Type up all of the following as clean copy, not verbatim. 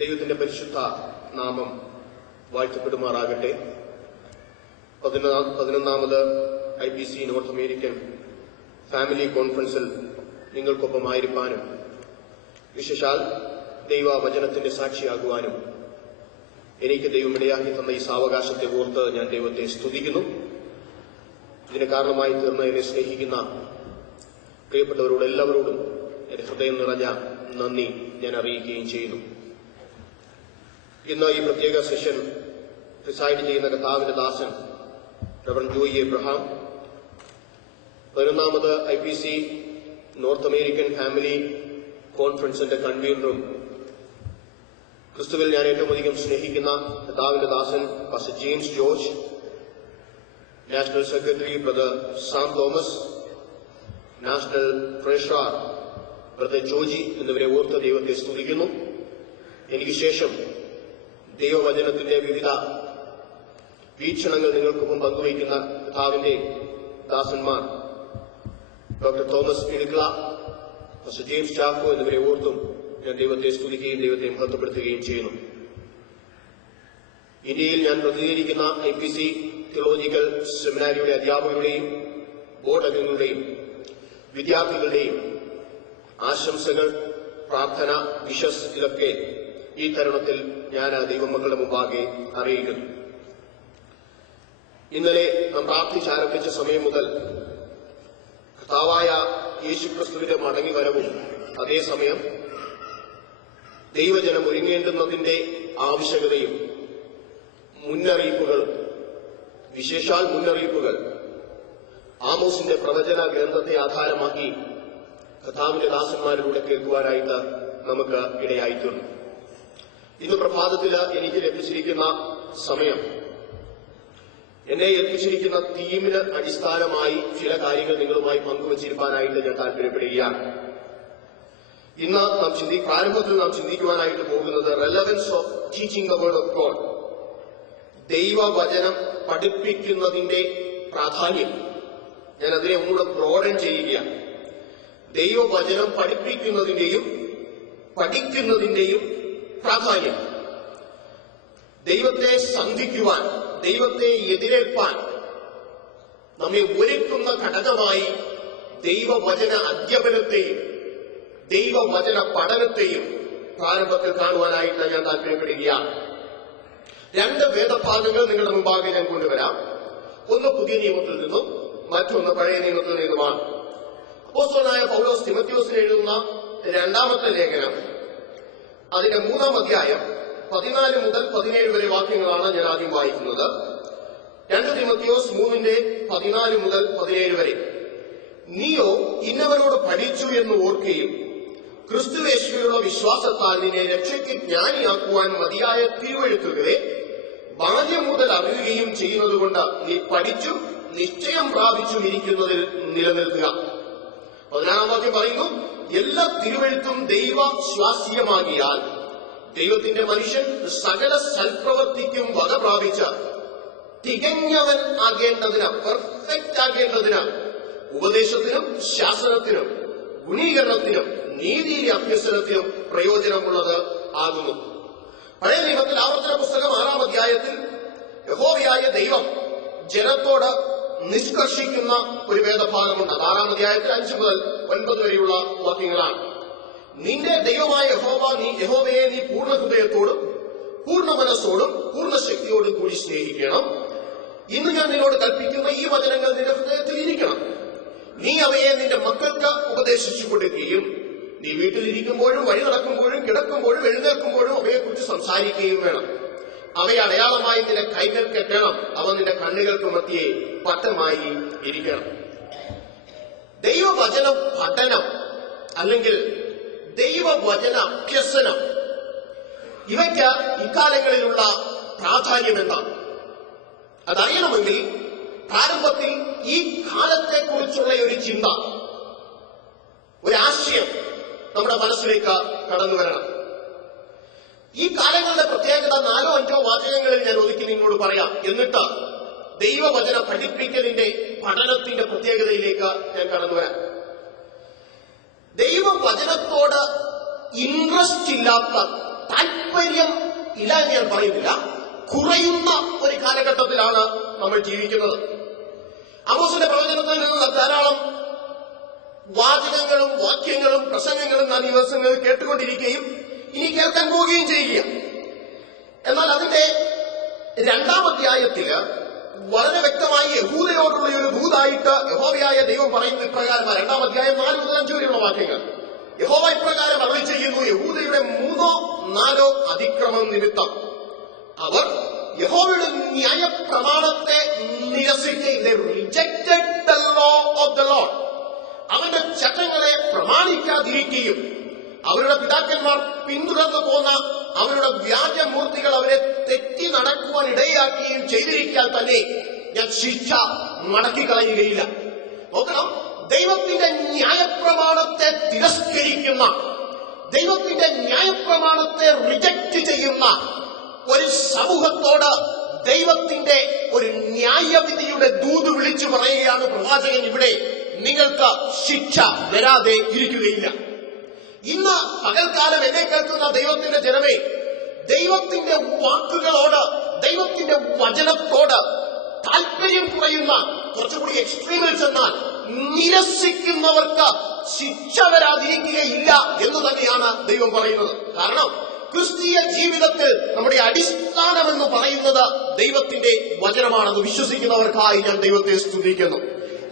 ദൈവത്തിന്റെ പരിശുദ്ധ നാമം വാഴ്ത്തപ്പെടുമാറാകട്ടെ. 11ാമത് IPC നോർത്ത് അമേരിക്കൻ ഫാമിലി കോൺഫറൻസിൽ നിങ്ങൾക്കൊപ്പമായിരിക്കാനും വിശേഷാൽ ദൈവവചനത്തിന്റെ സാക്ഷിയാകുവാനും എനിക്ക് ദൈവം ഇടയാക്കി തന്ന ഈ സാവകാശത്തെ ഓർത്ത് ഞാൻ ദൈവത്തെ സ്തുതിക്കുന്നു. ഇതിന് കാരണമായി തീർന്ന എന്നെ സ്നേഹിക്കുന്ന പ്രിയപ്പെട്ടവരോട് എല്ലാവരോടും എന്റെ ഹൃദയം നിറഞ്ഞ നന്ദി ഞാൻ അറിയിക്കുകയും ചെയ്യുന്നു. ഇന്ന് ഈ പ്രത്യേക സെഷൻ പ്രിസൈഡ് ചെയ്യുന്ന കർത്താവിന്റെ ദാസൻ റവറൻഡ് ജോയി എബ്രഹാം, 11ാമത് IPC നോർത്ത് അമേരിക്കൻ ഫാമിലി കോൺഫറൻസിന്റെ കൺവീനറും ക്രിസ്തുവിൽ ഞാൻ ഏറ്റവും അധികം സ്നേഹിക്കുന്ന കർത്താവിന്റെ ദാസൻ pastor James George, national secretary brother Sam Thomas, national treasurer brother Joji എന്നിവരെ ഓർത്ത് ദൈവത്തെ സ്തുതിക്കുന്നു. എനിക്ക് ശേഷം ദൈവവചനത്തിന്റെ വിവിധ വീക്ഷണങ്ങൾ നിങ്ങൾക്കൊപ്പം പങ്കുവയ്ക്കുന്ന കർത്താവിന്റെ ദാസന്മാർ doctor Thomas ഇടുക്കള, pastor James Chacko എന്നിവരെ ഓർത്തും ഞാൻ ദൈവത്തെ സ്തുതിക്കുകയും ദൈവത്തെ മഹത്വപ്പെടുത്തുകയും ചെയ്യുന്നു. ഇന്ത്യയിൽ ഞാൻ പ്രതിനിധീകരിക്കുന്ന IPC തിയോളജിക്കൽ സെമിനാരിയുടെ അധ്യാപകരുടെയും ബോർഡ് അംഗങ്ങളുടെയും വിദ്യാർത്ഥികളുടെയും ആശംസകൾ, പ്രാർത്ഥന, വിശ്വസ് ഇതൊക്കെ ഈ തരുണത്തിൽ ഞാൻ ദൈവമക്കളുടെ മുമ്പാകെ അറിയിക്കുന്നു. ഇന്നലെ നാം പ്രാർത്ഥിച്ചാരംഭിച്ച സമയം മുതൽ കർത്താവായ യേശുക്രിസ്തുവിന്റെ മടങ്ങിവരവും അതേസമയം ദൈവജനം ഒരുങ്ങേണ്ടുന്നതിന്റെ ആവശ്യകതയും മുന്നറിയിപ്പുകളും, വിശേഷാൽ മുന്നറിയിപ്പുകൾ ആമോസിന്റെ പ്രവചന ഗ്രന്ഥത്തെ ആധാരമാക്കി കർത്താവിന്റെ ദാസന്മാരിലൂടെ കേൾക്കുവാനായിട്ട് നമുക്ക് ഇടയായിട്ടുണ്ട്. ഇന്ന് പ്രഭാതത്തില് എനിക്ക് ലഭിച്ചിരിക്കുന്ന സമയം എന്നെ ഏൽപ്പിച്ചിരിക്കുന്ന തീമിന് അടിസ്ഥാനമായി ചില കാര്യങ്ങൾ നിങ്ങളുമായി പങ്കുവച്ചിരിക്കാനായിട്ട് ഞാൻ താല്പര്യപ്പെടുകയാണ്. ഇന്ന് പ്രാരംഭത്തിൽ നാം ചിന്തിക്കുവാനായിട്ട് പോകുന്നത് relevance of teaching the word of God, ദൈവവചനം പഠിപ്പിക്കുന്നതിന്റെ പ്രാധാന്യം. ഞാൻ അതിനെ ഒന്നുകൂടെ ബ്രോഡൻ ചെയ്യുകയാണ്. ദൈവവചനം പഠിപ്പിക്കുന്നതിന്റെയും പഠിക്കുന്നതിന്റെയും പ്രാധാന്യം. ദൈവത്തെ സന്ധിക്കുവാൻ, ദൈവത്തെ എതിരേൽപ്പാൻ നമ്മെ ഒരുക്കുന്ന ഘടകമായി ദൈവവചന അധ്യാപനത്തെയും ദൈവവചന പഠനത്തെയും പ്രാരംഭത്തിൽ കാണുവാനായിട്ട് ഞാൻ താല്പര്യപ്പെടുകയാണ്. 2 വേദഭാഗങ്ങൾ നിങ്ങളുടെ മുമ്പാകെ ഞാൻ കൊണ്ടുവരാം. ഒന്ന് പുതിയ നിയമത്തിൽ നിന്നും മറ്റൊന്ന് പഴയ നിയമത്തിൽ നിന്നുമാണ്. അപ്പോസ്തലനായ പൗലോസ് തിമോഥെയോസിന് എഴുതുന്ന 2ാമത്തെ ലേഖനം, അതിന്റെ 3ാം അധ്യായം 14 മുതൽ 17 വരെ വാക്യങ്ങളാണ് ഞാൻ ആദ്യം വായിക്കുന്നത്. 2 തിമോഥെയോസ് 3ന്റെ 14 മുതൽ 17 വരെ. നീയോ ഇന്നവരോട് പഠിച്ചു എന്ന് ഓർക്കുകയും ക്രിസ്തുയേശുവിലുള്ള വിശ്വാസത്താൽ നിന്നെ രക്ഷയ്ക്ക് ജ്ഞാനിയാക്കുവാൻ മതിയായ തിരുവെഴുത്തുകളെ ബാല്യം മുതൽ അറിയുകയും ചെയ്യുന്നതുകൊണ്ട് നീ പഠിച്ചും നിശ്ചയം പ്രാപിച്ചും ഇരിക്കുന്നതിൽ നിലനിൽക്കുക. 16ാം വാക്യം പറയുന്നു, എല്ലാ തിരുവെഴുത്തും ദൈവശ്വാസ്യമാകിയാൽ ദൈവത്തിന്റെ മനുഷ്യൻ സകല സൽപ്രവൃത്തിക്കും വക പ്രാപിച്ച തികഞ്ഞവൻ ആകേണ്ടതിന്, പെർഫെക്റ്റ് ആകേണ്ടതിന് ഉപദേശത്തിനും ശാസനത്തിനും ഗുണീകരണത്തിനും നീതിയിലെ അഭ്യസനത്തിനും പ്രയോജനമുള്ളത് ആകുന്നു. പഴയ നിയമത്തിൽ ആവർത്തന പുസ്തകം 6ാം അധ്യായത്തിൽ യഹോവയായ ദൈവം ജനത്തോട് നിഷ്കർഷിക്കുന്ന ഒരു വേദഭാഗമുണ്ട്. 6ാം അധ്യായത്തിൽ 5 മുതൽ 9 വരെയുള്ള വാക്യങ്ങളാണ്. നിന്റെ ദൈവമായ യഹോവയെ നീ പൂർണ്ണ ഹൃദയത്തോടും പൂർണ്ണ മനസ്സോടും പൂർണ്ണ ശക്തിയോടും കൂടി സ്നേഹിക്കണം. ഇന്ന് ഞാൻ നിന്നോട് കൽപ്പിക്കുന്ന ഈ വചനങ്ങൾ നിന്റെ ഹൃദയത്തിൽ ഇരിക്കണം. നീ അവയെ നിന്റെ മക്കൾക്ക് ഉപദേശിച്ചു കൊടുക്കുകയും നീ വീട്ടിലിരിക്കുമ്പോഴും വഴി നടക്കുമ്പോഴും കിടക്കുമ്പോഴും എഴുന്നേൽക്കുമ്പോഴും അവയെക്കുറിച്ച് സംസാരിക്കുകയും വേണം. അവയെ അടയാളമായി നിന്റെ കൈകൾ കെട്ടണം. അവ നിന്റെ കണ്ണുകൾക്ക് മധ്യേ പട്ടമായി ഇരിക്കണം. ദൈവവചന പഠനം അല്ലെങ്കിൽ ദൈവവചന അഭ്യസനം, ഇവയ്ക്ക് ഇക്കാലങ്ങളിലുള്ള പ്രാധാന്യം എന്താണ്? അതറിയണമെങ്കിൽ പ്രാരംഭത്തിൽ ഈ കാലത്തെക്കുറിച്ചുള്ള ഒരു ചിന്ത, ഒരാശയം നമ്മുടെ മനസ്സിലേക്ക് കടന്നു വരണം. ഈ കാലങ്ങളുടെ പ്രത്യേകത 4-5 വാചകങ്ങളിൽ ഞാൻ ഒതുക്കി നിങ്ങളോട് പറയാം. എന്നിട്ട് ദൈവവചന പഠിപ്പിക്കലിന്റെ പഠനത്തിന്റെ പ്രത്യേകതയിലേക്ക് ഞാൻ കടന്നു വരാം. ദൈവവചനത്തോട് ഇൻട്രസ്റ്റ് ഇല്ലാത്ത താല്പര്യം ഇല്ല എന്ന് ഞാൻ പറയുന്നില്ല, കുറയുന്ന ഒരു കാലഘട്ടത്തിലാണ് നമ്മൾ ജീവിക്കുന്നത്. ആമോസിന്റെ പ്രവചനത്തിൽ നിന്ന് ധാരാളം വാചകങ്ങളും വാക്യങ്ങളും പ്രസംഗങ്ങളും നാം ഈ ദിവസങ്ങളിൽ കേട്ടുകൊണ്ടിരിക്കുകയും ഇനി കേൾക്കാൻ പോവുകയും ചെയ്യുക. എന്നാൽ അതിന്റെ 2-ാം അധ്യായത്തില് വളരെ വ്യക്തമായി യഹൂദയോടുള്ള ഒരു ദൂതായിട്ട് യഹോവയായ ദൈവം പറയുന്ന ഇപ്രകാരമാണ്. 2-ാം അധ്യായം 4 മുതൽ 5 വരെയുള്ള വാക്യങ്ങൾ. യഹോവ ഇപ്രകാരം അരുളി ചെയ്യുന്നു: യഹൂദയുടെ 3-4 അതിക്രമം നിമിത്തം അവർ യഹോവയുടെ ന്യായപ്രമാണത്തെ നിരസിക്കുകയും അവന്റെ ചട്ടങ്ങളെ പ്രമാണിക്കാതിരിക്കുകയും അവരുടെ പിതാക്കന്മാർ പിന്തുടർന്നു പോന്ന അവരുടെ വ്യാജമൂർത്തികൾ അവരെ തെറ്റി നടക്കുവാൻ ഇടയാക്കുകയും ചെയ്തിരിക്കാൻ തന്നെ ഞാൻ ശിക്ഷ മടക്കിക്കളയുകയില്ല. നോക്കണം, ദൈവത്തിന്റെ ന്യായപ്രമാണത്തെ തിരസ്കരിക്കുന്ന, ദൈവത്തിന്റെ ന്യായപ്രമാണത്തെ റിജക്റ്റ് ചെയ്യുന്ന ഒരു സമൂഹത്തോട് ദൈവത്തിന്റെ ഒരു ന്യായവിധിയുടെ ദൂത് വിളിച്ചു പറയുകയാണ് പ്രവാചകൻ ഇവിടെ: നിങ്ങൾക്ക് ശിക്ഷ വരാതെ ഇരിക്കുകയില്ല. ഇന്ന് പകൽക്കാലം എന്നെ കേൾക്കുന്ന ദൈവത്തിന്റെ ജനമേ, ദൈവത്തിന്റെ വാക്കുകളോട്, ദൈവത്തിന്റെ വചനത്തോട് താല്പര്യം കുറയുന്ന, കുറച്ചുകൂടി എക്സ്ട്രീമിൽ ചെന്നാൽ നിരസിക്കുന്നവർക്ക് ശിക്ഷ വരാതിരിക്കുകയില്ല എന്ന് തന്നെയാണ് ദൈവം പറയുന്നത്. കാരണം ക്രിസ്തീയ ജീവിതത്തിൽ നമ്മുടെ അടിസ്ഥാനമെന്ന് പറയുന്നത് ദൈവത്തിന്റെ വചനമാണെന്ന് വിശ്വസിക്കുന്നവർക്കായി ഞാൻ ദൈവത്തെ സ്തുതിക്കുന്നു.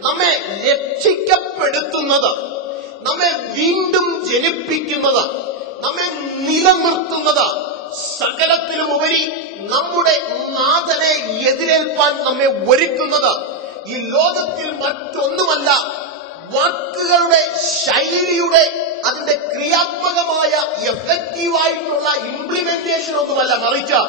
നമ്മെ രക്ഷിക്കപ്പെടുത്തുന്നത്, നമ്മെ വീണ്ടും ജനിപ്പിക്കുന്നത്, നമ്മെ നിലനിർത്തുന്നത്, സകലത്തിലുമുപരി നമ്മുടെ നാഥനെ എതിരേൽപ്പാൻ നമ്മെ ഒരുക്കുന്നത് ഈ ലോകത്തിൽ മറ്റൊന്നുമല്ല, വാക്കുകളുടെ ശൈലിയുടെ, അതിന്റെ ക്രിയാത്മകമായ എഫക്റ്റീവായിട്ടുള്ള ഇംപ്ലിമെന്റേഷൻ ഒന്നുമല്ല, മറിച്ച്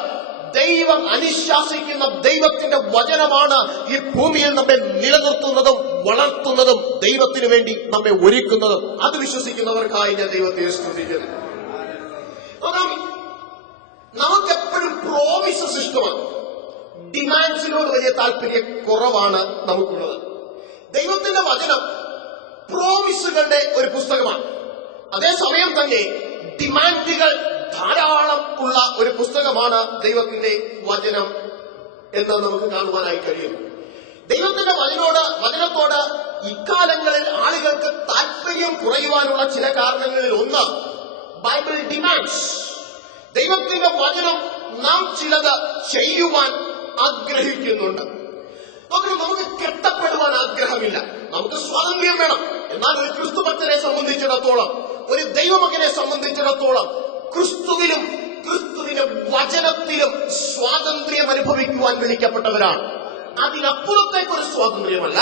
ദൈവം അനുശാസിക്കുന്ന ദൈവത്തിന്റെ വചനമാണ് ഈ ഭൂമിയിൽ നമ്മെ നിലനിർത്തുന്നതും വളർത്തുന്നതും ദൈവത്തിനു വേണ്ടി നമ്മെ ഒരുക്കുന്നതും. അത് വിശ്വസിക്കുന്നവർക്കായി ഞാൻ ദൈവത്തെ സ്തുതിക്കുന്നു. നമുക്കെപ്പോഴും പ്രോമിസസ് ഇഷ്ടമാണ്, ഡിമാൻഡ്സിനോട് വലിയ താല്പര്യ കുറവാണ് നമുക്കുള്ളത്. ദൈവത്തിന്റെ വചനം പ്രോമിസുകളുടെ ഒരു പുസ്തകമാണ്. അതേസമയം തന്നെ ഡിമാൻഡുകൾ ധാരാളം ഉള്ള ഒരു പുസ്തകമാണ് ദൈവത്തിന്റെ വചനം എന്ന് നമുക്ക് കാണുവാനായി കഴിയും. ദൈവത്തിന്റെ വചനത്തോട് ഇക്കാലങ്ങളിൽ ആളുകൾക്ക് താല്പര്യം കുറയുവാനുള്ള ചില കാരണങ്ങളിൽ ഒന്ന് ബൈബിൾ ഡിമാൻഡ്സ്. ദൈവത്തിന്റെ വചനം നാം ചിലത് ചെയ്യുവാൻ ആഗ്രഹിക്കുന്നുണ്ട്. നമുക്ക് കെട്ടപ്പെടുവാൻ ആഗ്രഹമില്ല, നമുക്ക് സ്വാതന്ത്ര്യം വേണം. എന്നാൽ ഒരു ക്രിസ്തുഭക്തനെ സംബന്ധിച്ചിടത്തോളം, ഒരു ദൈവമകനെ സംബന്ധിച്ചിടത്തോളം ക്രിസ്തുവിലും ക്രിസ്തുവിന്റെ വചനത്തിലും സ്വാതന്ത്ര്യം അനുഭവിക്കുവാൻ വിളിക്കപ്പെട്ടവരാണ്. അതിനപ്പുറത്തേക്കൊരു സ്വാതന്ത്ര്യമല്ല.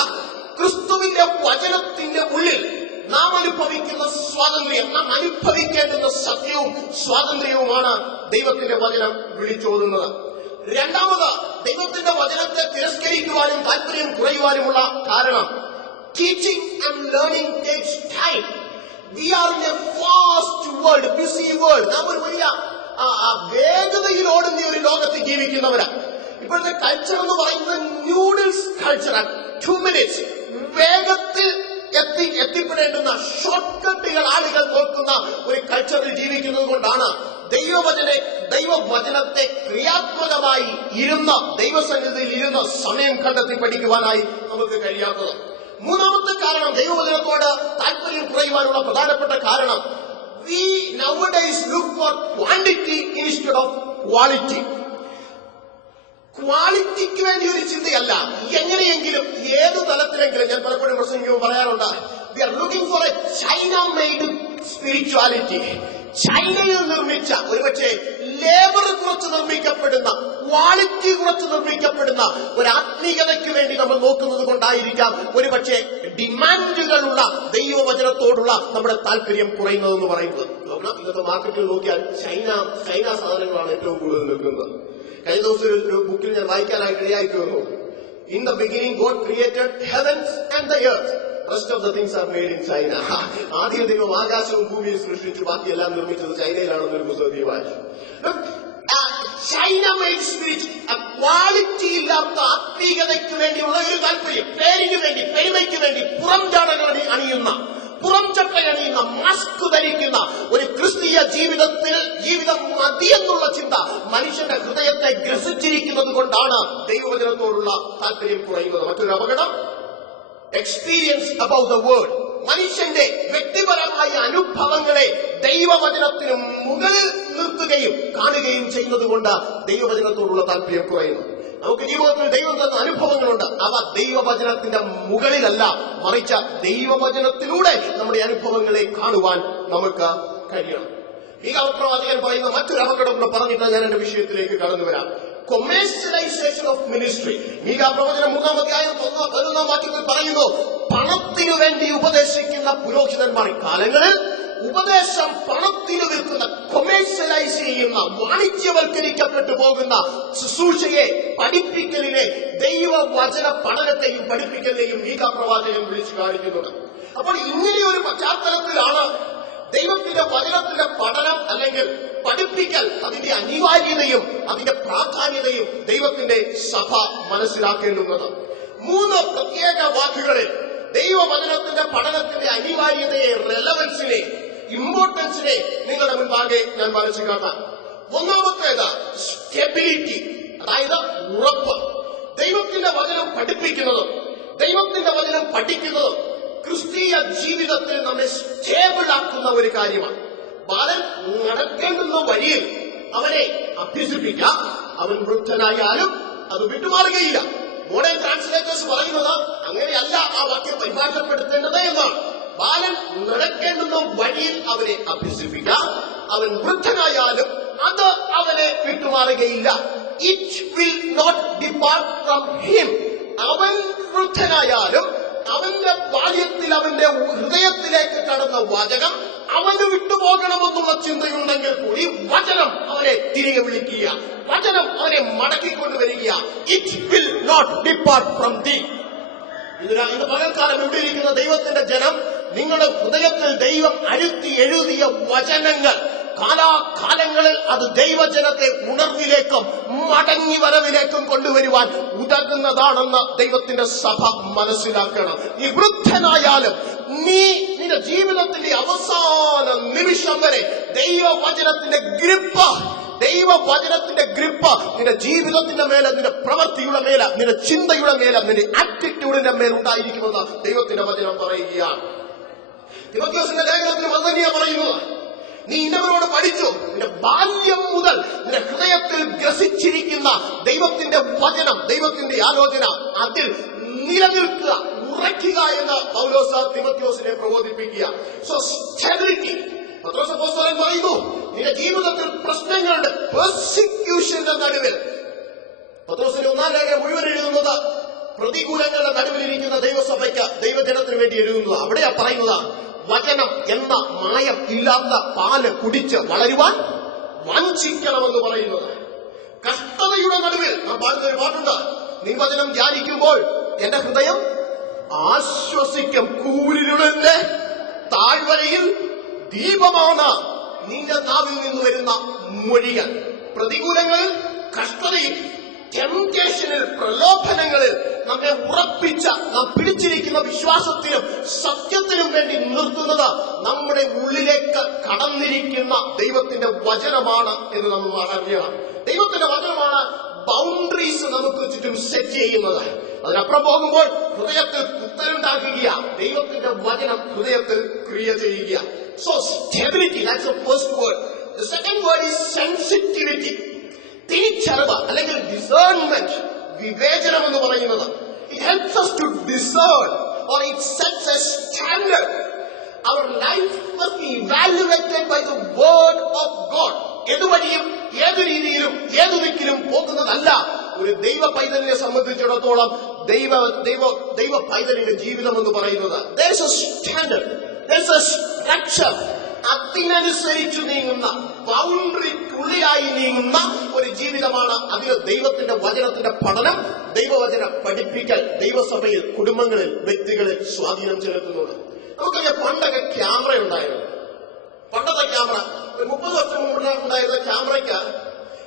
ക്രിസ്തുവിന്റെ വചനത്തിന്റെ ഉള്ളിൽ നാം അനുഭവിക്കുന്ന സ്വാതന്ത്ര്യം, നാം അനുഭവിക്കേണ്ടുന്ന സത്യവും സ്വാതന്ത്ര്യവുമാണ് ദൈവത്തിന്റെ വചനം വിളിച്ചോതുന്നത്. രണ്ടാമത്, ദൈവത്തിന്റെ വചനത്തെ തിരസ്കരിക്കുവാനും താല്പര്യം കുറയുവാനുമുള്ള കാരണം teaching and learning takes time. We are in a fast world, busy world. നാം ഒരു വലിയ വേഗതയിൽ ഓടുന്ന ഒരു ലോകത്ത് ജീവിക്കുന്നവരാ. ഇപ്പോഴത്തെ കൾച്ചർ എന്ന് പറയുന്നത് ന്യൂഡിൽസ് കൾച്ചറാണ്. 2 minutes വേഗത്തിൽ എത്തിപ്പെടേണ്ടുന്ന ഷോർട്ട് കട്ടുകൾ ആളുകൾ നോക്കുന്ന ഒരു കൾച്ചറിൽ ജീവിക്കുന്നത് കൊണ്ടാണ് ദൈവവചനത്തെ ക്രിയാത്മകമായി ദൈവസന്നിധിയിൽ ഇരുന്ന് സമയം കണ്ടെത്തി പഠിക്കുവാനായി നമുക്ക് കഴിയാത്തത്. മൂന്നാമത്തെ കാരണം, ദൈവവചനത്തോട് താല്പര്യം കുറയുവാനുള്ള പ്രധാനപ്പെട്ട കാരണം, we nowadays look for quantity instead of quality. ക്വാളിറ്റിക്ക് വേണ്ടി ഒരു ചിന്തയല്ല, എങ്ങനെയെങ്കിലും ഏത് തലത്തിലെങ്കിലും, ഞാൻ പലപ്പോഴും പ്രസംഗിക്കുമ്പോൾ പറയാറുണ്ട്, we are looking for a China made spirituality. ചൈനയിൽ നിർമ്മിച്ച, ഒരുപക്ഷെ ലേബർ കുറച്ച് നിർമ്മിക്കപ്പെടുന്ന, ക്വാളിറ്റി കുറച്ച് നിർമ്മിക്കപ്പെടുന്ന ഒരു ആത്മീയതയ്ക്ക് വേണ്ടി നമ്മൾ നോക്കുന്നത് കൊണ്ടായിരിക്കാം ഒരുപക്ഷെ ഡിമാൻഡുകളുള്ള ദൈവവചനത്തോടുള്ള നമ്മുടെ താല്പര്യം കുറയുന്നതെന്ന് പറയുന്നത്. ഇന്നത്തെ മാർക്കറ്റിൽ നോക്കിയാൽ ചൈന സാധനങ്ങളാണ് ഏറ്റവും കൂടുതൽ നിൽക്കുന്നത്. കഴിഞ്ഞ ദിവസം ഒരു ബുക്കിൽ ഞാൻ വായിക്കാനായിട്ട് ഇടയായി തീർന്നു. In the beginning God created heavens and the earth. Rest of the things are made in China. ആദ്യം ദൈവം ആകാശവും ഭൂമിയും സൃഷ്ടിച്ചു, ബാക്കിയെല്ലാം നിർമ്മിച്ചത് ചൈനയിലാണെന്നൊരു പുസ്തകത്തിൽ വായിച്ചു. ചൈന മെയ്ഡ് സ്പിരിറ്റ്, ക്വാളിറ്റി ഇല്ലാത്ത ആത്മീയതയ്ക്ക് വേണ്ടിയുള്ള ഒരു താല്പര്യം, പേരിന് വേണ്ടി, പെരുമയ്ക്ക് വേണ്ടി പുറം ചാടകൾ അണിയുന്ന പുറംചട്ടയണിയുന്ന, മാസ്ക് ധരിക്കുന്ന ഒരു ക്രിസ്തീയ ജീവിതം മതിയെന്നുള്ള ചിന്ത മനുഷ്യന്റെ ഹൃദയത്തെ ഗ്രസിച്ചിരിക്കുന്നത് കൊണ്ടാണ് ദൈവവചനത്തോടുള്ള താല്പര്യം കുറയുന്നത്. മറ്റൊരു അപകടം, എക്സ്പീരിയൻസ് അബൌട്ട് ദ വേർഡ്. മനുഷ്യന്റെ വ്യക്തിപരമായ അനുഭവങ്ങളെ ദൈവവചനത്തിന് മുകളിൽ നിർത്തുകയും കാണുകയും ചെയ്യുന്നത് കൊണ്ട് ദൈവവചനത്തോടുള്ള താല്പര്യം കുറയുന്നു. നമുക്ക് ജീവിതത്തിൽ ദൈവം തന്ന അനുഭവങ്ങളുണ്ട്. അവ ദൈവവചനത്തിന്റെ മുകളിലല്ല, മറിച്ച് ദൈവവചനത്തിലൂടെ നമ്മുടെ അനുഭവങ്ങളെ കാണുവാൻ നമുക്ക് കഴിയണം. ഈ പ്രവാചകൻ പറയുന്ന മറ്റൊരു അപകടം കൂടെ പറഞ്ഞിട്ട് ഞാൻ എന്റെ വിഷയത്തിലേക്ക് കടന്നു വരാം. Commercialisation of ministry. പ്രവചനം 3-ാം അധ്യായം 11-ാം വാക്യത്തിൽ പറയുന്നു, പണത്തിനു വേണ്ടി ഉപദേശിക്കുന്ന പുരോഹിതന്മാർ കാലങ്ങളിൽ ഉപദേശം പണത്തിന് വിൽക്കുന്ന, കൊമേഴ്സ്യലൈസ് ചെയ്യുന്ന, വാണിജ്യവൽക്കരിക്കപ്പെട്ടു പോകുന്ന ശുശ്രൂഷയെ, പഠിപ്പിക്കലിനെ, ദൈവവചന പഠനത്തെയും പഠിപ്പിക്കലിനെയും പ്രവാചകൻ വിളിച്ചു കാണിക്കുന്നുണ്ട്. അപ്പോൾ ഇങ്ങനെയൊരു പശ്ചാത്തലത്തിലാണ് ദൈവത്തിന്റെ വചനത്തിന്റെ പഠനം അല്ലെങ്കിൽ പഠിപ്പിക്കൽ, അതിന്റെ അനിവാര്യതയും അതിന്റെ പ്രാധാന്യതയും ദൈവത്തിന്റെ സഭ മനസ്സിലാക്കേണ്ടുന്നത്. 3 പ്രത്യേക വാക്കുകളിൽ ദൈവവചനത്തിന്റെ പഠനത്തിന്റെ അനിവാര്യതയെ, റെലവൻസിനെ, ഇമ്പോർട്ടൻസിനെ നിങ്ങളുടെ മുൻപാകെ ഞാൻ വരച്ചു കാട്ടാം. ഒന്നാമത്തേത് സ്റ്റെബിലിറ്റി, അതായത് ഉറപ്പ്. ദൈവത്തിന്റെ വചനം പഠിപ്പിക്കുന്നതും ദൈവത്തിന്റെ വചനം പഠിക്കുന്നതും ക്രിസ്തീയ ജീവിതത്തിൽ നമ്മെ സ്റ്റേബിൾ ആക്കുന്ന ഒരു കാര്യമാണ്. ബാലൻ നടക്കേണ്ടുന്ന വഴിയിൽ അവനെ അഭ്യസിപ്പിക്കാം. അവൻ വൃദ്ധനായാലും അത് വിട്ടുമാറുകയില്ല. മോഡേൺ ട്രാൻസ്ലേറ്റേഴ്സ് പറയുന്നത് അങ്ങനെയല്ല ആ വാക്യം പരിഭാഷപ്പെടുത്തേണ്ടത് എന്നാണ്. ബാലൻ നടക്കേണ്ടുന്ന വഴിയിൽ അവനെ അഭ്യസിപ്പിക്കാം. അവൻ വൃദ്ധനായാലും അത് അവനെ വിട്ടുമാറുകയില്ല. It will not depart from him. അവൻ വൃദ്ധനായാലും അവന്റെ ബാല്യത്തിൽ അവന്റെ ഹൃദയത്തിലേക്ക് കടന്ന വചനം അവന് വിട്ടുപോകണമെന്നുള്ള ചിന്തയുണ്ടെങ്കിൽ കൂടി വചനം അവനെ തിരികെ വിളിക്കുക, വചനം അവനെ മടക്കിക്കൊണ്ടുവരിക. It will not depart from thee. ഇന്ന് പകൽക്കാലം ഇവിടെ ഇരിക്കുന്ന ദൈവത്തിന്റെ ജനം, നിങ്ങളുടെ ഹൃദയത്തിൽ ദൈവം അഴുത്തി എഴുതിയ വചനങ്ങൾ കാലാകാലങ്ങളിൽ അത് ദൈവജനത്തെ ഉണർവിലേക്കും മടങ്ങി വരവിലേക്കും കൊണ്ടുവരുവാൻ ഉതകുന്നതാണെന്ന് ദൈവത്തിന്റെ സഭ മനസ്സിലാക്കണം. നീ വൃദ്ധനായാലും നിന്റെ ജീവിതത്തിന്റെ അവസാന നിമിഷം വരെ ദൈവവചനത്തിന്റെ ഗ്രിപ്പ് നിന്റെ ജീവിതത്തിന്റെ മേലെ, നിന്റെ പ്രവൃത്തിയുടെ മേലെ, നിന്റെ ചിന്തയുടെ മേലെ, നിന്റെ ആറ്റിറ്റ്യൂഡിന്റെ മേൽ ഉണ്ടായിരിക്കുമെന്ന് ദൈവത്തിന്റെ വചനം പറയുകയാണ്. തിമോഥെയോസിന്റെ ലേഖനത്തിലും അത് തന്നെയാ പറയുന്നത്. നീ ഇന്നവരോട് പഠിച്ചു, നിന്റെ ബാല്യം മുതൽ നിന്റെ ഹൃദയത്തിൽ ഗ്രസിച്ചിരിക്കുന്ന ദൈവത്തിന്റെ വചനം, ദൈവത്തിന്റെ ആലോചന, അതിൽ നിലനിൽക്കുക, ഉറയ്ക്കുക എന്ന് പൗലോസ് തിമോഥെയോസിനെ പ്രബോധിപ്പിക്കുക. So stability. പത്രോസ് അപ്പോസ്തലൻ പറയുന്നു, നിന്റെ ജീവിതത്തിൽ പ്രശ്നങ്ങളുടെ, പെർസിക്യൂഷന്റെ നടുവിൽ, പത്രോസിന്റെ 1-ാം ലേഖനം മുഴുവൻ എഴുതുന്നത് പ്രതികൂലങ്ങളുടെ നടുവിലിരിക്കുന്ന ദൈവസഭയ്ക്ക്, ദൈവജനത്തിന് വേണ്ടി എഴുതുന്നത്. അവിടെയാ പറയുന്നത്, വചനം എന്ന മായം ഇല്ലാത്ത പാല് കുടിച്ച് വളരുവാൻ വഞ്ചിക്കണമെന്ന് പറയുന്നത്. കഷ്ടതയുടെ നടുവിൽ നാം പാടുന്നൊരു പാട്ടുണ്ട്, നീ വചനം ധ്യാനിക്കുമ്പോൾ എന്റെ ഹൃദയം ആശ്വസിക്കും. കൂരിരുളിന്റെ താഴ്വരയിൽ ദീപമാണ് നിന്റെ നാവിൽ നിന്ന് വരുന്ന മൊഴികൾ. പ്രതികൂലങ്ങളിൽ, കഷ്ടതയിൽ, ടെംപ്റ്റേഷനിൽ, പ്രലോഭനങ്ങളിൽ നമ്മെ ഉറപ്പിച്ച, നാം പിടിച്ചിരിക്കുന്ന വിശ്വാസത്തിനും സത്യത്തിനും വേണ്ടി നിർത്തുന്നത് നമ്മുടെ ഉള്ളിലേക്ക് കടന്നിരിക്കുന്ന ദൈവത്തിന്റെ വചനമാണ് എന്ന് നമ്മൾ അറിയണം. ദൈവത്തിന്റെ വചനമാണ് ബൗണ്ടറീസ് നമുക്ക് ചുറ്റും സെറ്റ് ചെയ്യുന്നത്. അതിനപ്പുറം പോകുമ്പോൾ ഹൃദയത്തിൽ കുത്തലുണ്ടാക്കുക, ദൈവത്തിന്റെ വചനം ഹൃദയത്തിൽ ക്രിയ ചെയ്യുക. So stability, that's the first word. The second word is sensitivity. തിരിച്ചറിവ് അല്ലെങ്കിൽ ഡിസേൺമെന്റ്, വിവേചനം എന്ന് പറയുന്നത്. It helps us to discern or it sets a standard. Our life must be evaluated by the word of God. ഏതുവഴിയും ഏതു രീതിയിലും ഏതു ദിക്കിലും പോകുന്നതല്ല ഒരു ദൈവ പൈതലിനെ സംബന്ധിച്ചിടത്തോളം ദൈവ പൈതലിന്റെ ജീവിതം എന്ന് പറയുന്നത്. There's a standard, there's a structure. അതിനനുസരിച്ച് നീങ്ങുന്ന, ബൗണ്ടറിക്കുള്ളിലായി നീങ്ങുന്ന ഒരു ജീവിതമാണ്. അതിൽ ദൈവത്തിന്റെ വചനത്തിന്റെ പഠനം, ദൈവവചന പഠിപ്പിക്കൽ ദൈവസഭയിൽ, കുടുംബങ്ങളിൽ, വ്യക്തികളിൽ സ്വാധീനം ചെലുത്തുന്നുണ്ട്. നമുക്കറിയാം, പണ്ടൊക്കെ ക്യാമറ ഉണ്ടായിരുന്നു. പണ്ടത്തെ ക്യാമറ, ഒരു 30 വർഷം മുമ്പ് ഉണ്ടായിരുന്ന ക്യാമറയ്ക്ക്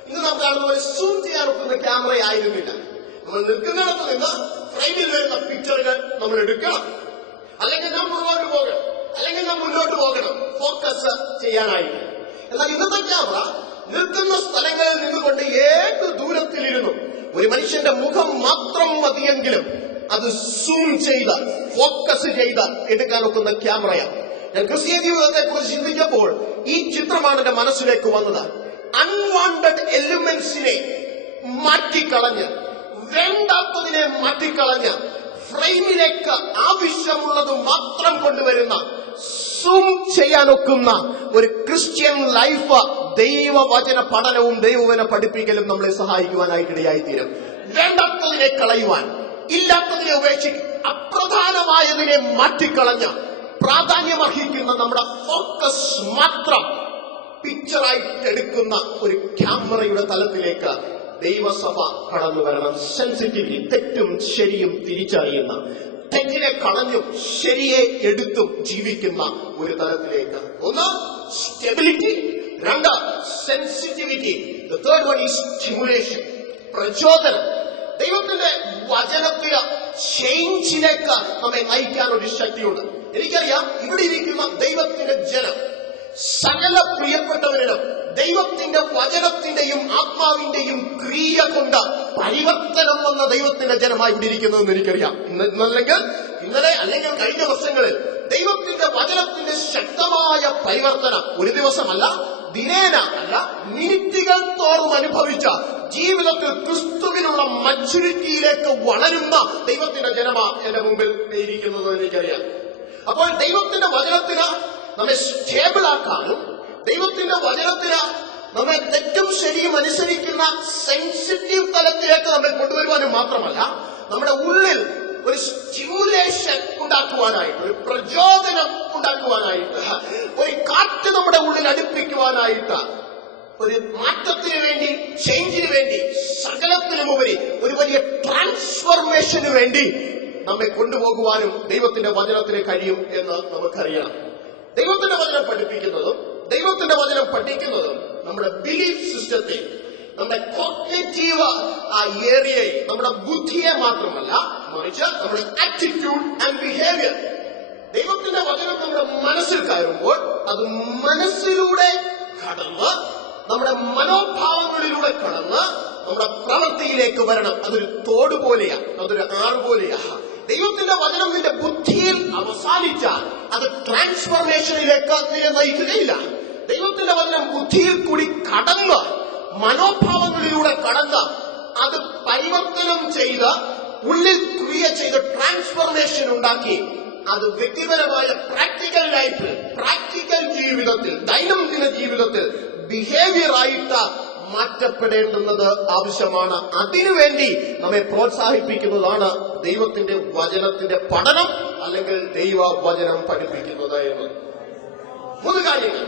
ഇന്ന് നാം കാണുന്ന പോലെ സൂം ചെയ്യാൻ ഒക്കുന്ന ക്യാമറ ആയിരുന്നില്ല. നമ്മൾ നിൽക്കുന്നിടത്ത് നിന്ന് ഫ്രെയിമിൽ വരുന്ന പിക്ചറുകൾ നമ്മൾ എടുക്കണം, അല്ലെങ്കിൽ നാം പുറകോട്ട് പോകണം. അല്ലെങ്കിൽ നാം മുന്നോട്ട് പോകണം ഫോക്കസ് ചെയ്യാനായിട്ട്. എന്നാൽ ഇന്നത്തെ ക്യാമറ നിൽക്കുന്ന സ്ഥലങ്ങളിൽ നിന്നുകൊണ്ട് ഏത് ദൂരത്തിലിരുന്നു ഒരു മനുഷ്യന്റെ മുഖം മാത്രം മതിയെങ്കിലും അത് സൂം ചെയ്ത് ഫോക്കസ് ചെയ്ത് എടുക്കാൻ ഒക്കുന്ന ക്യാമറയാണ്. ഞാൻ ക്രിസ്തീയ ജീവിതത്തെ കുറിച്ച് ചിന്തിക്കുമ്പോൾ ഈ ചിത്രമാണ് എന്റെ മനസ്സിലേക്ക് വന്നത്. അൺവാണ്ടഡ് എലിമെന്റ്സിനെ മാറ്റിക്കളഞ്ഞ്, വേണ്ടാത്തതിനെ മാറ്റിക്കളഞ്ഞ്, ഫ്രെയിമിലേക്ക് ആവശ്യമുള്ളത് മാത്രം കൊണ്ടുവരുന്ന, സൂം ചെയ്യാനൊക്കുന്ന ഒരു ക്രിസ്ത്യൻ ലൈഫ് ദൈവവചന പഠനവും ദൈവവചന പഠിപ്പിക്കലും നമ്മളെ സഹായിക്കുവാനായിട്ടിടയായിത്തീരും. വേണ്ടാത്തതിനെ കളയുവാൻ, ഇല്ലാത്തതിനെ ഉപേക്ഷിക്കും, അപ്രധാനമായതിനെ മാറ്റിക്കളഞ്ഞ് പ്രാധാന്യമർഹിക്കുന്ന നമ്മുടെ ഫോക്കസ് മാത്രം പിക്ചറായിട്ട് എടുക്കുന്ന ഒരു ക്യാമറയുടെ തലത്തിലേക്ക് ദൈവസഭ കടന്നു വരണം. സെൻസിറ്റിവിറ്റി, തെറ്റും ശരിയും തിരിച്ചറിയുന്ന, തെറ്റിനെ കളഞ്ഞും ശരിയെ എടുത്തും ജീവിക്കുന്ന ഒരു തലത്തിലേക്ക്. ഒന്ന് സ്റ്റെബിലിറ്റി, രണ്ട് sensitivity, the third one is stimulation, പ്രചോദനം. ദൈവത്തിന്റെ വചനത്തിന് ചേഞ്ചിലേക്ക് നമ്മെ നയിക്കാൻ ഒരു ശക്തിയുണ്ട്. എനിക്കറിയാം, ഇവിടെ ഇരിക്കുന്ന ദൈവത്തിന്റെ ജനം, സകല പ്രിയപ്പെട്ടവരിലും ദൈവത്തിന്റെ വചനത്തിന്റെയും ആത്മാവിന്റെയും ക്രിയ കൊണ്ട് പരിവർത്തനം വന്ന ദൈവത്തിന്റെ ജനമായി ഇവിടെ ഇരിക്കുന്നതെന്ന് എനിക്കറിയാം. ഇന്നലെ അല്ലെങ്കിൽ കഴിഞ്ഞ വർഷങ്ങളിൽ ദൈവത്തിന്റെ വചനത്തിന്റെ ശക്തമായ പരിവർത്തനം ഒരു ദിവസമല്ല, ദിനേന അല്ല, മിനിറ്റുകൾ തോറും അനുഭവിച്ച ജീവിതത്തിൽ ക്രിസ്തുവിനുള്ള മച്ചുരിറ്റിയിലേക്ക് വളരുന്ന ദൈവത്തിന്റെ ജനമാ എന്റെ മുമ്പിൽ ഇരിക്കുന്നത് എനിക്കറിയാം. അപ്പോൾ ദൈവത്തിന്റെ വചനത്തിന് നമ്മെ സ്റ്റേബിൾ ആക്കാനും, ദൈവത്തിന്റെ വചനത്തിന് നമ്മെ തെറ്റും ശരിയും അനുസരിക്കുന്ന സെൻസിറ്റീവ് തലത്തിലേക്ക് നമ്മെ കൊണ്ടുവരുവാനും മാത്രമല്ല, നമ്മുടെ ഉള്ളിൽ ഒരു സ്റ്റിമുലേഷൻ ഉണ്ടാക്കുവാനായിട്ട്, ഒരു പ്രചോദനം ഉണ്ടാക്കുവാനായിട്ട്, ഒരു കാറ്റ് നമ്മുടെ ഉള്ളിൽ അടുപ്പിക്കുവാനായിട്ട്, ഒരു മാറ്റത്തിന് വേണ്ടി, ചേഞ്ചിന് വേണ്ടി, സകലത്തിനുമുപരി ഒരു വലിയ ട്രാൻസ്ഫർമേഷന് വേണ്ടി നമ്മെ കൊണ്ടുപോകുവാനും ദൈവത്തിന്റെ വചനത്തിന് കഴിയും എന്ന് നമുക്കറിയണം. ദൈവത്തിന്റെ വചനം പഠിപ്പിക്കുന്നതും ദൈവത്തിന്റെ വചനം പഠിക്കുന്നതും നമ്മുടെ ബിലീഫ് സിസ്റ്റത്തെ, നമ്മുടെ കോഗ്നിറ്റീവ് ഏരിയയെ, നമ്മുടെ ബുദ്ധിയെ മാത്രമല്ല, മറിച്ച് നമ്മുടെ ആറ്റിറ്റ്യൂഡ് ആൻഡ് ബിഹേവിയർ. ദൈവത്തിന്റെ വചനം നമ്മുടെ മനസ്സിൽ കയറുമ്പോൾ അത് മനസ്സിലൂടെ കടന്ന്, നമ്മുടെ മനോഭാവങ്ങളിലൂടെ കടന്ന് നമ്മുടെ പ്രവൃത്തിയിലേക്ക് വരണം. അതൊരു തോട് പോലെയാണ്, അതൊരു ആറ് പോലെയാണ്. ദൈവത്തിന്റെ വചനം നിന്റെ ബുദ്ധിയിൽ അവസാനിച്ചാൽ അത് ട്രാൻസ്ഫർമേഷനിലേക്ക് നിന്നെ നയിക്കുകയില്ല. ദൈവത്തിന്റെ വചനം ബുദ്ധിയിൽ കൂടി കടന്ന്, മനോഭാവങ്ങളിലൂടെ കടന്ന്, അത് പരിവർത്തനം ചെയ്ത്, ഉള്ളിൽ ക്രിയ ചെയ്ത് ട്രാൻസ്ഫർമേഷൻ ഉണ്ടാക്കി, അത് വ്യക്തിപരമായ പ്രാക്ടിക്കൽ ലൈഫിൽ, പ്രാക്ടിക്കൽ ജീവിതത്തിൽ, ദൈനംദിന ജീവിതത്തിൽ ബിഹേവിയർ ആയിട്ട് മാറ്റപ്പെടേണ്ടുന്നത് ആവശ്യമാണ്. അതിനുവേണ്ടി നമ്മെ പ്രോത്സാഹിപ്പിക്കുന്നതാണ് ദൈവത്തിന്റെ വചനത്തിന്റെ പഠനം, അല്ലെങ്കിൽ ദൈവ വചനം പഠിപ്പിക്കുന്നത് എന്ന്. മൂന്ന് കാര്യങ്ങൾ: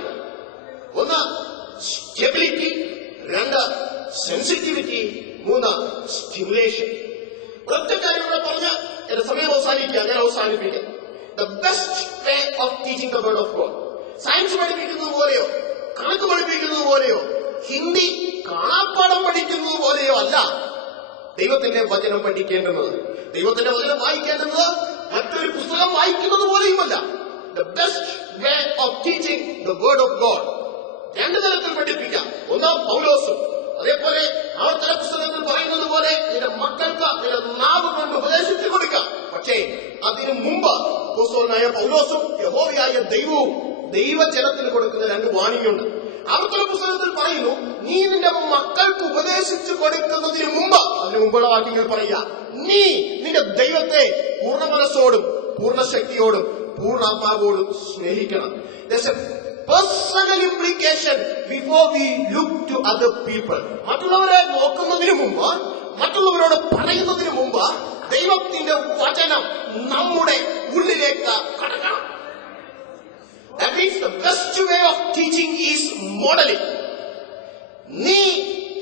ഒന്ന് സ്റ്റെബിലിറ്റി, രണ്ട് സെൻസിറ്റിവിറ്റി, മൂന്ന് സ്റ്റിമുലേഷൻ. ഒറ്റ കാര്യം കൂടെ പറഞ്ഞ് എന്റെ സമയം ഞാൻ അവസാനിപ്പിക്കാം. The best way of teaching the word of God. Science പഠിപ്പിക്കുന്നത് പോലെയോ, കണക്ക് പഠിപ്പിക്കുന്നത് പോലെയോ, ഹിന്ദി കാണാപ്പാടം പഠിക്കുന്നത് പോലെയോ അല്ല ദൈവത്തിന്റെ വചനം പഠിക്കേണ്ടുന്നത്. ദൈവത്തിന്റെ വചനം വായിക്കേണ്ടുന്നത് മറ്റൊരു പുസ്തകം വായിക്കുന്നത് പോലെയുമല്ല. The best way of teaching the word of God രണ്ട് തരത്തിൽ പഠിപ്പിക്കാം. ഒന്ന് പൗലോസും, അതേപോലെ ആവർത്തന പുസ്തകത്തിൽ പറയുന്നത് പോലെ നിന്റെ മക്കൾക്ക് നിന്റെ നാവ് കൊണ്ട് ഉപദേശിച്ചു കൊടുക്കാം. പക്ഷേ അതിനു മുമ്പ് അപ്പോസ്തലനായ പൗലോസും യഹോവയായ ദൈവവും ദൈവജനത്തിന് കൊടുക്കുന്ന രണ്ട് വാണിയുണ്ട്. ആവർത്തന പുസ്തകത്തിൽ പറയുന്നു, നീ നിന്റെ മക്കൾക്ക് ഉപദേശിച്ചു കൊടുക്കുന്നതിന് മുമ്പ്, അതിനു മുമ്പുള്ള വാക്യങ്ങൾ പറയുക, നീ നിന്റെ ദൈവത്തെ പൂർണ്ണ മനസ്സോടും പൂർണ്ണ ശക്തിയോടും പൂർണ്ണാത്മാവോടും സ്നേഹിക്കണം. Personal implication before we look to other people. മറ്റുള്ളവരെ നോക്കുന്നതിന് മുമ്പ്, മറ്റുള്ളവരോട് പറയുന്നതിന് മുമ്പ് ദൈവത്തിന്റെ വചനം നമ്മുടെ ഉള്ളിലേക്ക് കടക്കണം. That means the best way of teaching is modeling. നീ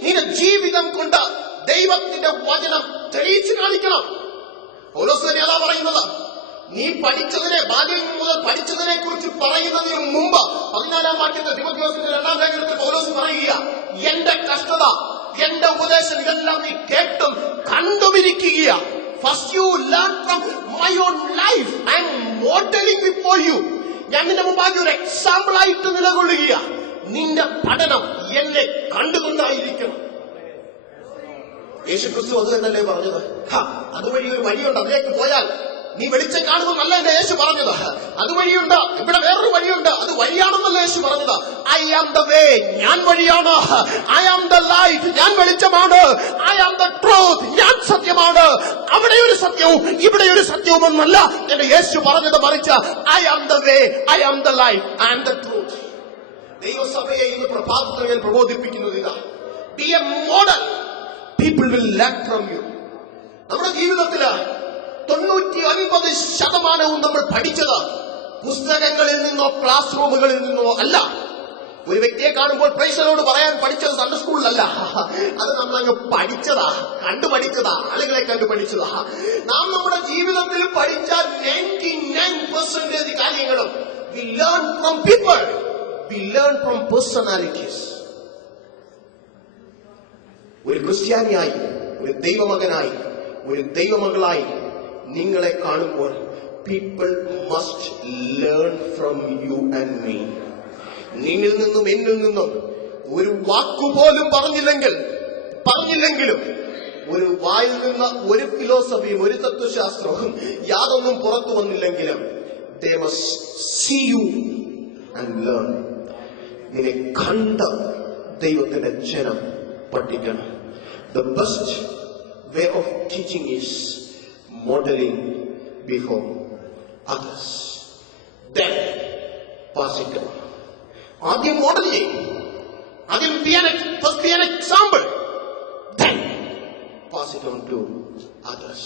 നിന്റെ ജീവിതം കൊണ്ട് ദൈവത്തിന്റെ വചനം തെളിയിച്ചു കാണിക്കണം. പൗലോസ് തന്നെ അതാ പറയുന്നത്. നീ പഠിച്ചതിനെ, ബാല്യം മുതൽ പഠിച്ചതിനെ കുറിച്ച് പറയുന്നതിന് മുമ്പ് 14-ാം വാക്യത്തിൽ തിമോഥെയോസിന്റെ 2-ാം ലേഖനത്തിൽ പൗലോസ് പറയുക, എന്റെ കഷ്ടത, എന്റെ ഉപദേശം ഇതെല്ലാം നീ കേട്ടും കണ്ടുമിരിക്കുക. First you learn from my own life. I am modeling before you. ഞാൻ നിന്റെ മുമ്പാകെ ഒരു എക്സാമ്പിൾ ആയിട്ട് നിലകൊള്ളുക. നിന്റെ പഠനം എന്നെ കണ്ടുകൊണ്ടായിരിക്കണം. യേശുക്രിസ്തു അത് തന്നെയല്ലേ പറഞ്ഞത്? അതുവഴി ഒരു വഴിയുണ്ട്, അതിലേക്ക് പോയാൽ നീ വെളിച്ചം കാണുമെന്നല്ല എന്റെ യേശു പറഞ്ഞത്. അതുവഴിയുണ്ട്, ഇവിടെ വേറൊരു വഴിയുണ്ട്, അത് വഴിയാണെന്നല്ല യേശു പറഞ്ഞത്. ഐ ആം ദ വേ, ഞാൻ വഴിയാണ്. ഐ ആം ദ ലൈറ്റ്, ഞാൻ വെളിച്ചമാണ്. ഐ ആം ദ ട്രൂത്ത്, ഞാൻ സത്യമാണ്. അവിടെ ഒരു സത്യവും ഇവിടെ ഒരു സത്യവും എന്നല്ല എന്റെ യേശു പറഞ്ഞത്, മറിച്ച് I am the way, I am the light, I am the truth. ദൈവസഭയെ ഇന്ന് പ്രഭാതത്തിൽ ഞാൻ പ്രബോധിപ്പിക്കുന്നത് ഇതാ: be a model, people will learn from you. നമ്മുടെ ജീവിതത്തില് 99% നമ്മൾ പഠിച്ചത് പുസ്തകങ്ങളിൽ നിന്നോ ക്ലാസ് റൂമുകളിൽ നിന്നോ അല്ല. ഒരു വ്യക്തിയെ കാണുമ്പോൾ പ്രൈസലോട് പറയാൻ പഠിച്ചത് സൺഡേ സ്കൂളിലല്ല. അത് നമ്മളങ്ങ് പഠിച്ചതാ, കണ്ടുപഠിച്ചതാ, ആളുകളെ കണ്ടുപഠിച്ചതാ. നാം നമ്മുടെ ജീവിതത്തിൽ പഠിച്ച 99% കാര്യങ്ങളും we learn from people, we learn from personalities. ഒരു ക്രിസ്ത്യാനിയായി, ഒരു ദൈവമകനായി, ഒരു ദൈവമകളായി നിങ്ങളെ കാണുമ്പോൾ people must learn from you and me. നിന്നിൽ നിന്നും എന്നിൽ നിന്നും ഒരു വാക്കുപോലും പറഞ്ഞില്ലെങ്കിലും ഒരു വായിൽ നിന്ന് ഒരു ഫിലോസഫിയും ഒരു തത്വശാസ്ത്രവും യാതൊന്നും പുറത്തു വന്നില്ലെങ്കിലും they must see you and learn. നിന്നെ കണ്ട ദൈവത്തിന്റെ ജനം പഠിക്കണം. The best way of teaching is modeling before others, then pass it on. ആദ്യം മോഡൽ ചെയ്യും, ആദ്യം first be an example, then pass it on to others.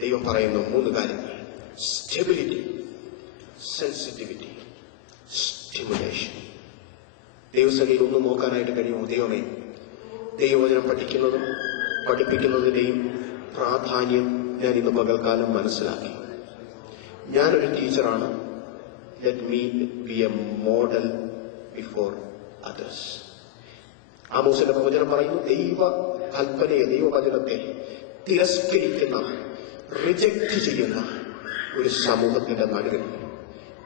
ദൈവം പറയുന്നു 3 കാര്യങ്ങൾ: സ്റ്റെബിലിറ്റി, സെൻസിറ്റിവിറ്റി, സ്റ്റിമുലേഷൻ. ദൈവസഭയിൽ ഒന്നും നോക്കാനായിട്ട് കഴിയുമോ? ദൈവമേ, ദൈവവചനം പഠിക്കുന്നതും പഠിപ്പിക്കുന്നതിന്റെയും പ്രാധാന്യം ഞാൻ ഇന്ന് പകൽക്കാലം മനസ്സിലാക്കി. ഞാനൊരു ടീച്ചറാണ്. Let me be a model before others. ആമോസിന്റെ പ്രവചനം പറയുന്നു, ദൈവകൽപ്പനയെ, ദൈവവചനത്തെ തിരസ്കരിക്കുന്ന, റിജക്റ്റ് ചെയ്യുന്ന ഒരു സമൂഹത്തിന്റെ നടുവിൽ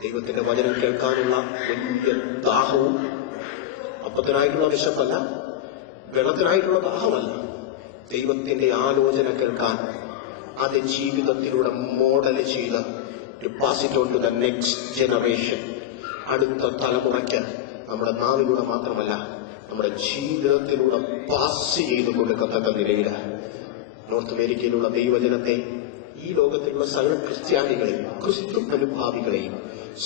ദൈവത്തിന്റെ വചനം കേൾക്കാനുള്ള വലിയ ദാഹവും, അപ്പത്തിനായിട്ടുള്ള വിശപ്പല്ല, വെള്ളത്തിനായിട്ടുള്ള ദാഹമല്ല, ദൈവത്തിന്റെ ആലോചന കേൾക്കാൻ അത് ജീവിതത്തിലൂടെ മോഡൽ ചെയ്ത് to pass it on to the next generation, അടുത്ത തലമുറയ്ക്ക് നമ്മുടെ നാവിലൂടെ മാത്രമല്ല നമ്മുടെ ജീവിതത്തിലൂടെ പാസ് ചെയ്ത് കൊടുക്കത്തക്ക നിലയിൽ നോർത്ത് അമേരിക്കയിലുള്ള ദൈവജനത്തെ, ഈ ലോകത്തിലുള്ള സകല ക്രിസ്ത്യാനികളെയും ക്രിസ്തു അനുഭാവികളെയും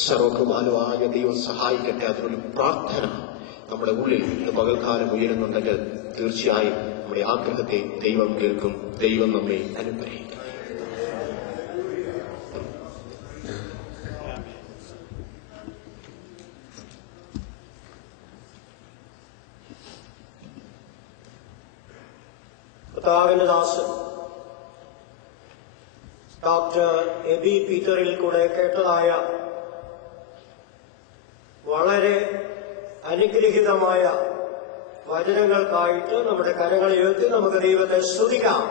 സർവകൃപാലുവായ ദൈവം സഹായിക്കട്ടെ. അതിനൊരു പ്രാർത്ഥന നമ്മുടെ ഉള്ളിൽ ഇന്ന് പകൽക്കാലം ഉയരുന്നുണ്ടെങ്കിൽ തീർച്ചയായും നമ്മുടെ ആഗ്രഹത്തെ ദൈവം കേൾക്കും. ദൈവം നമ്മെ അനുഗ്രഹിക്കും. കർത്താവിന്റെ ദാസൻ ഡോക്ടർ എബി പീറ്ററിൽ കൂടെ കേട്ടതായ വളരെ അനുഗ്രഹീതമായ വചനങ്ങൾക്കായിട്ട് നമ്മുടെ കരങ്ങൾ ഉയർത്തി നമുക്ക് ദൈവത്തെ സ്തുതിക്കാം.